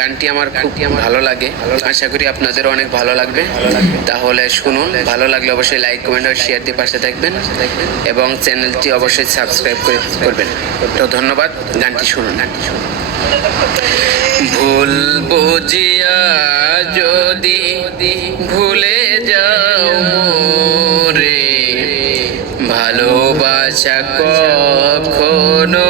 গানটি আমার খুব ভালো লাগে। আশা করি আপনাদের অনেক ভালো লাগবে। তাহলে শুনুন, ভালো লাগলে অবশ্যই লাইক কমেন্ট আর শেয়ার দিয়ে পাশে থাকবেন এবং চ্যানেলটি অবশ্যই সাবস্ক্রাইব করে করবেন। তো ধন্যবাদ গানটি শুনুন গানটি শুনুন। ভুল বুঝিয়া যদি ভুলে যাও মোরে, ভালোবাসা কখনো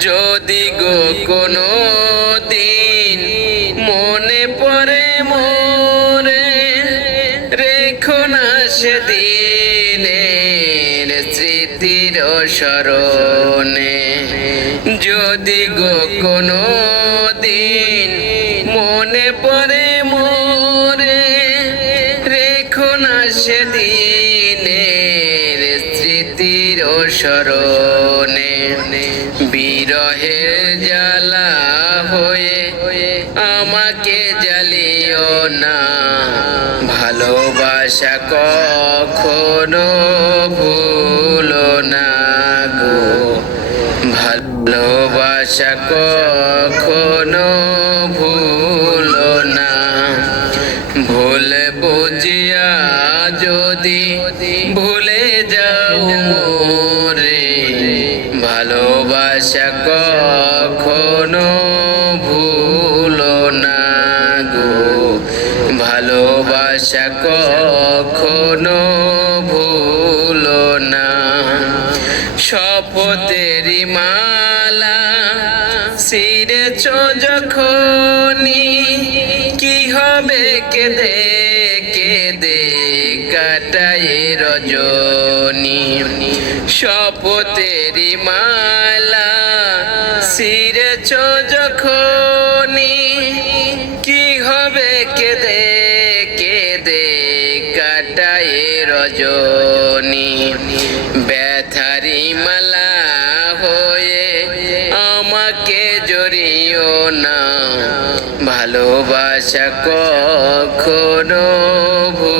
যদি গো কোনো দিন মনে পড়ে মোরে, রেখো না সেদিনের স্মৃতির স্মরণে। যদি গো কোনো দিন মনে পড়ে স্মৃতির স্মরণে বিরহের জ্বালা হয়ে আমাকে জ্বালিও না। ভালোবাসা কখনো ভুলো না গো। ভালোবাসা কখনো ভুলো না। ভুল বুঝিয়া যদি ভুলে ভালোবাসা কখনো ভুলো না গো। ভালোবাসা কখনো ভুলো না। শপথেরি মালা সিরে যখনি কি হবে কেদে কেদে কাটাই রজনী শপথেরি মালা সিরে যখনি কি হবে কেদে কেদে কাটাই রজনী। ব্যথারি মালা হয়ে আমাকে জড়িও না। ভালোবাসা কখনো ভুলো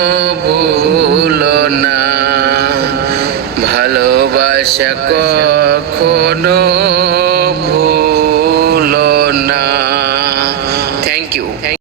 কখনো ভুল